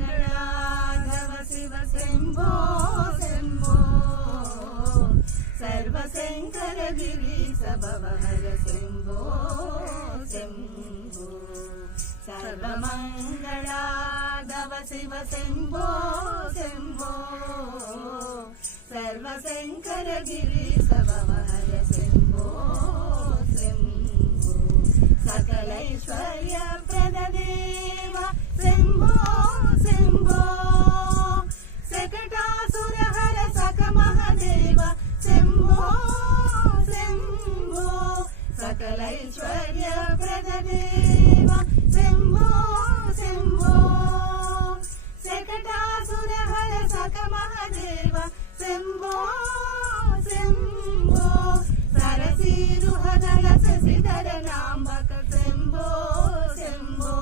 सर्वमङ्गलाधव शिव शम्भो शम्भो सर्वशङ्कर गिरीश भवहर शम्भो शम्भो सर्वमङ्गलाधव शिव शम्भो शम्भो सर्वशङ्कर गिरीश भवहर शम्भो शम्भो सकलैश्वर्य प्रददेव शम्भो शम्भो शकटासुरहर सक महदेव शम्भो शम्भो सकलैश्वर्य प्रददेव शम्भो शम्भो शकटासुरहर सक महदेव शम्भो शम्भो सरसीरुहदल शशिधर नाम्बक शम्भो शम्भो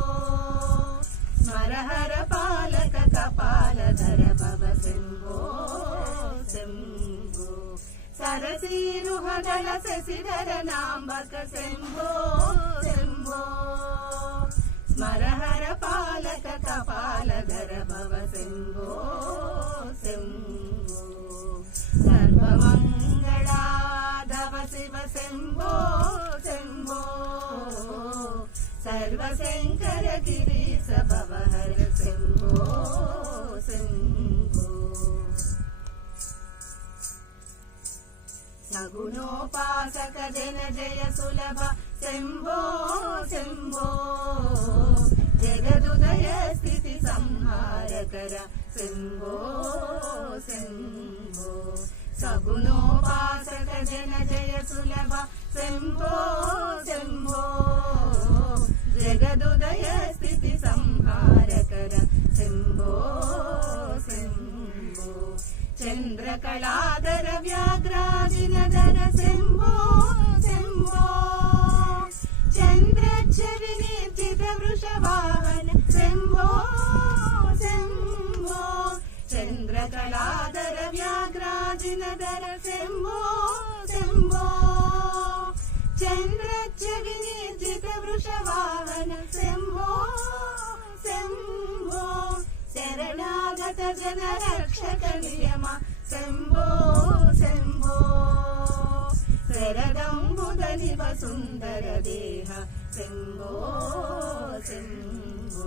स्मरहर पालक कपालधर भव शम्भो शम्भो सरसीरुहदल शशिधर नाम्बक शम्भो शम्भो स्मरहर पालक कपालधर भव शम्भो शम्भो सर्वमङ्गलाधव शिव शम्भो शम्भो सर्वशङ्कर गिरीश भवहर शम्भो शम्भो सगुणोपासक जन जय सुलभ शम्भो शम्भो जगदुदय स्थिति संहारकर शम्भो शम्भो सगुणोपासक जन जय सुलभ शम्भो शम्भो जगदुदय स्थिति संहारकर शम्भो शम्भो चन्द्रकलाधर व्याघ्राजिनधर शम्भो शम्भो चन्द्रच्छविनिर्जित वृषवाहन शम्भो शम्भो चन्द्रकलाधर व्याघ्राजिनधर शम्भो शम्भो चन्द्रच्छविनिर्जित वृषवाहन शम्भो शम्भो शरणागत जन रक्षक नियम शम्भो शम्भो शरदम्बुदनिव सुन्दर देह शम्भो शम्भो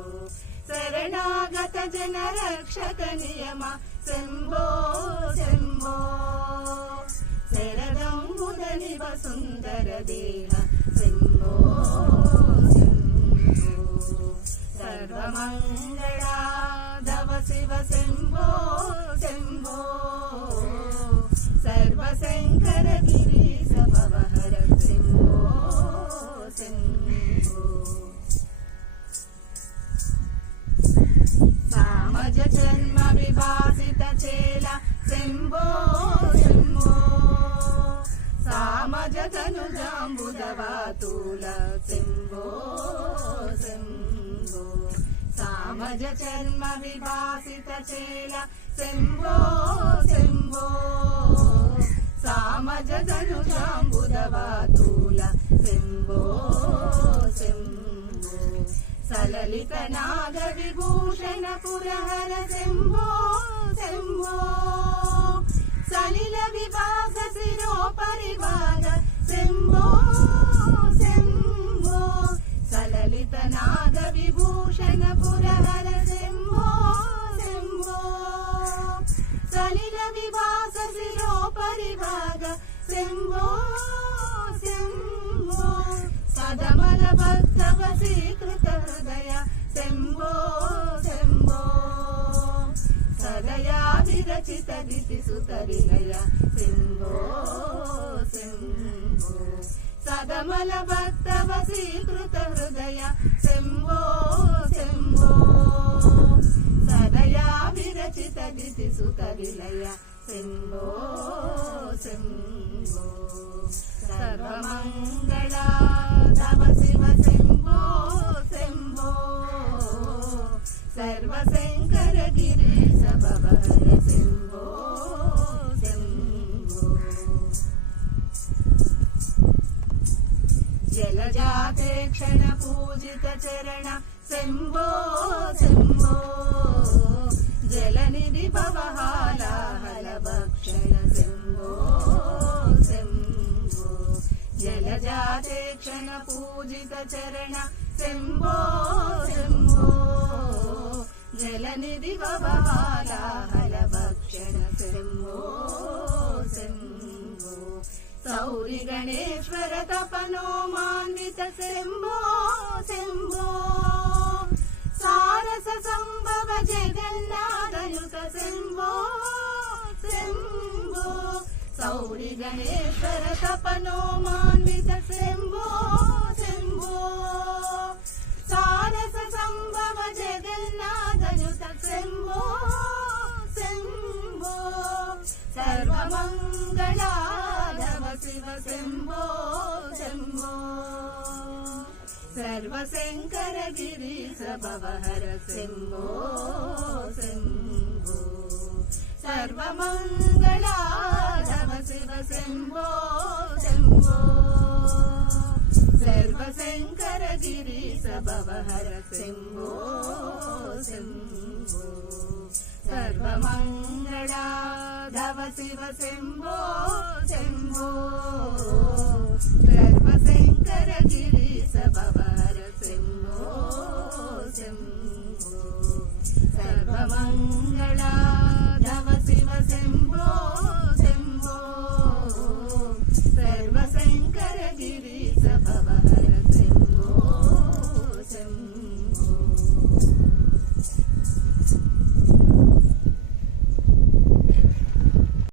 शरणागत जन रक्षक नियम शम्भो शम्भो शरदम्बुदनिव सुन्दर देह शम्भो शम्भो सर्वमङ्गलाधव शिव शम्भो शम्भो सर्वशङ्कर गिरीश भवहर शम्भो शम्भो सामज जन्म विभासित चेला शम्भो शम्भो सामज तनुजाम्बुदवातूल शम्भो शम्भो सामज चर्म विभासित चेला शम्भो शम्भो सामज तनुजाम्बुदवातूल शम्भो शम्भो सललित नाग विभूषण पुरहर शम्भो शम्भो सलिल विभाग शिरो परिभाग शम्भो शम्भो सललित नाग विभूषण पुरहर शम्भो शम्भो सलिल विभाग शिरो परिभाग शम्भो शम्भो सदमल भक्त वशीकृत हृदय शम्भो शम्भो सदया विरचित दिति सुतरिलय शम्भो शम्भो सदमल भक्त वशीकृत हृदय शम्भो शम्भो सदया विरचित दिति सुतरिलय शम्भो शम्भो सर्वमङ्गलाधव शिव शम्भो शम्भो सर्वशङ्कर गिरीश भवहर शम्भो शम्भो जलजाते क्षण पूजित चरण శంభో శంభో జలనిధి భవహాలాహల భక్షణ శంభో శంభో జలజాతేక్షణ పూజిత చరణ శంభో శంభో జలనిధి భవహాలాహల భక్షణ శంభో శంభో సౌరి గణేశ్వర తపనో మాన్విత శంభో శంభో సారస సంభవ జగన్నాథయుత శంభో శంభో సౌరి గణేశ్వర తపనో మాన్విత శంభో శంభో సారస సంభవ జగన్నాథయుత శంభో శంభో సర్వమంగళాధవ శివ శంభో శంభో సర్వశంకర గిరీశ భవహర శంభో శంభో సర్వమంగళాధవ శివ శంభో శంభో సర్వశంకర గిరీశ భవహర శంభో శంభో సర్వమంగళాధవ శివ శంభో శంభో సర్వశంకర గిరి